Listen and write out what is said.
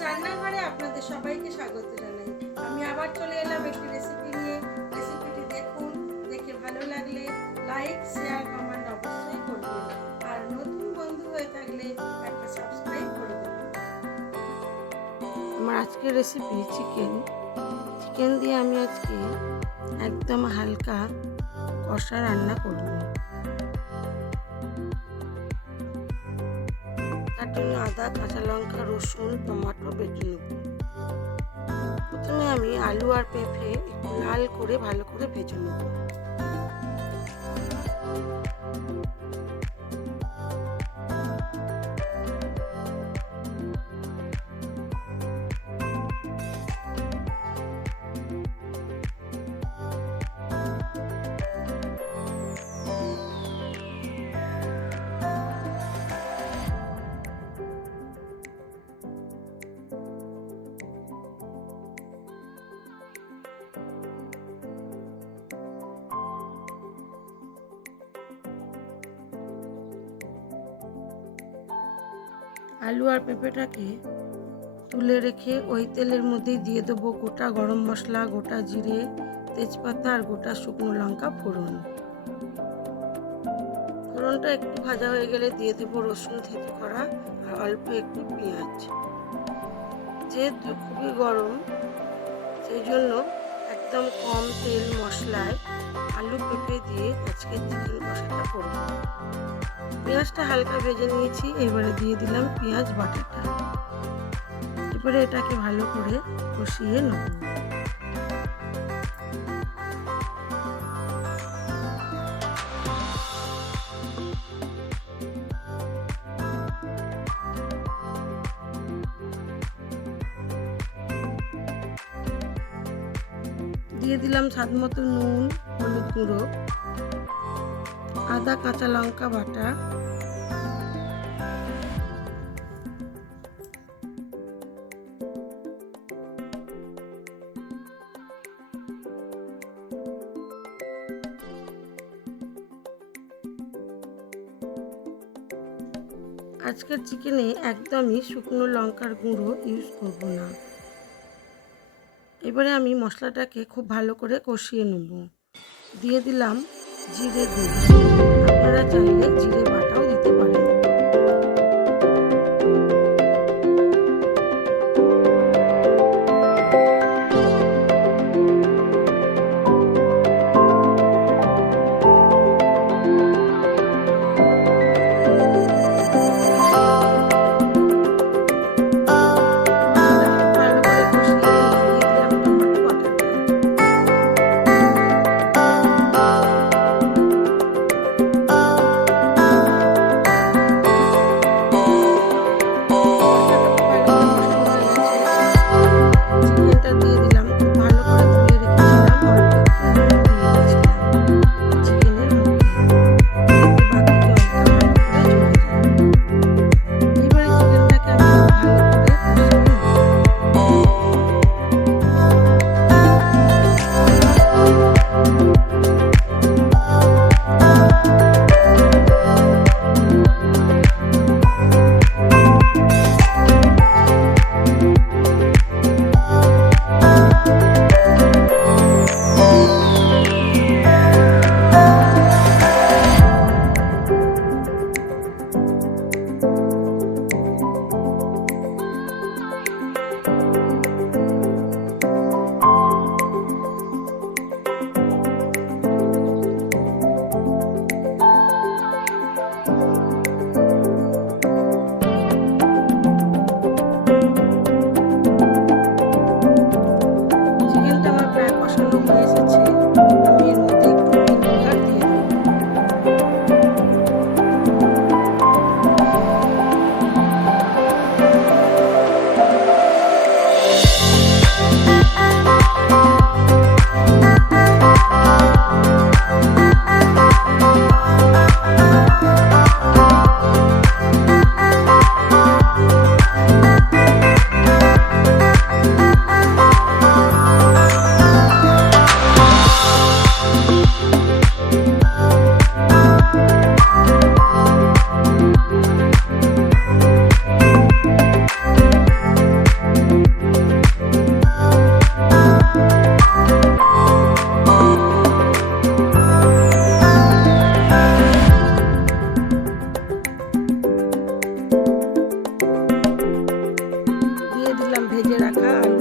রান্নাঘরে আপনাদের সবাইকে স্বাগত জানাই। আমি আবার চলে এলাম একটি রেসিপি নিয়ে। রেসিপিটি দেখুন, দেখে ভালো লাগলে লাইক শেয়ার কমেন্ট অবশ্যই করবেন। আর নতুন বন্ধু হয়ে থাকলে একটা সাবস্ক্রাইব করে দেবেন। আমার আজকের রেসিপি চিকেন চিকেন দিয়ে আমি আজকে একদম হালকা কষা রান্না করব। আদা, কাঁচা লঙ্কা, রসুন, টমাটো বেটে নেব। প্রথমে আমি আলু আর পেঁপে একটু লাল করে ভালো করে ভেজে নেব। আলু আর পেঁপেটাকে তুলে রেখে ওই তেলের মধ্যেই দিয়ে দেবো গোটা গরম মশলা, গোটা জিরে, তেজপাতা আর গোটা শুকনো লঙ্কা ফোড়ন। ফোড়নটা একটু ভাজা হয়ে গেলে দিয়ে দেবো রসুন থেতে করা আর অল্প একটু পেঁয়াজ। যেহেতু খুবই গরম, সেই জন্য একদম কম তেল মশলায় আলু পেঁপে দিয়ে আজকে চিকেন কষাটা করব। পেঁয়াজটা হালকা ভেজে নিয়েছি, এবারে দিয়ে দিলাম পেঁয়াজ বাটাটা। এবারে এটাকে ভালো করে কষিয়ে নেব। দিয়ে দিলাম স্বাদ মতো নুন। হলুদ গুঁড়ো, আদা, কাঁচা লঙ্কা বাটা, আজকের চিকেনে একদমই শুকনো লঙ্কার গুঁড়ো ইউজ করব না। এবারে আমি মশলাটাকে খুব ভালো করে কষিয়ে নেব। দিয়ে দিলাম জিরে গুঁড়ো। আপনারা চাইলে জিরে ভেজে রাখা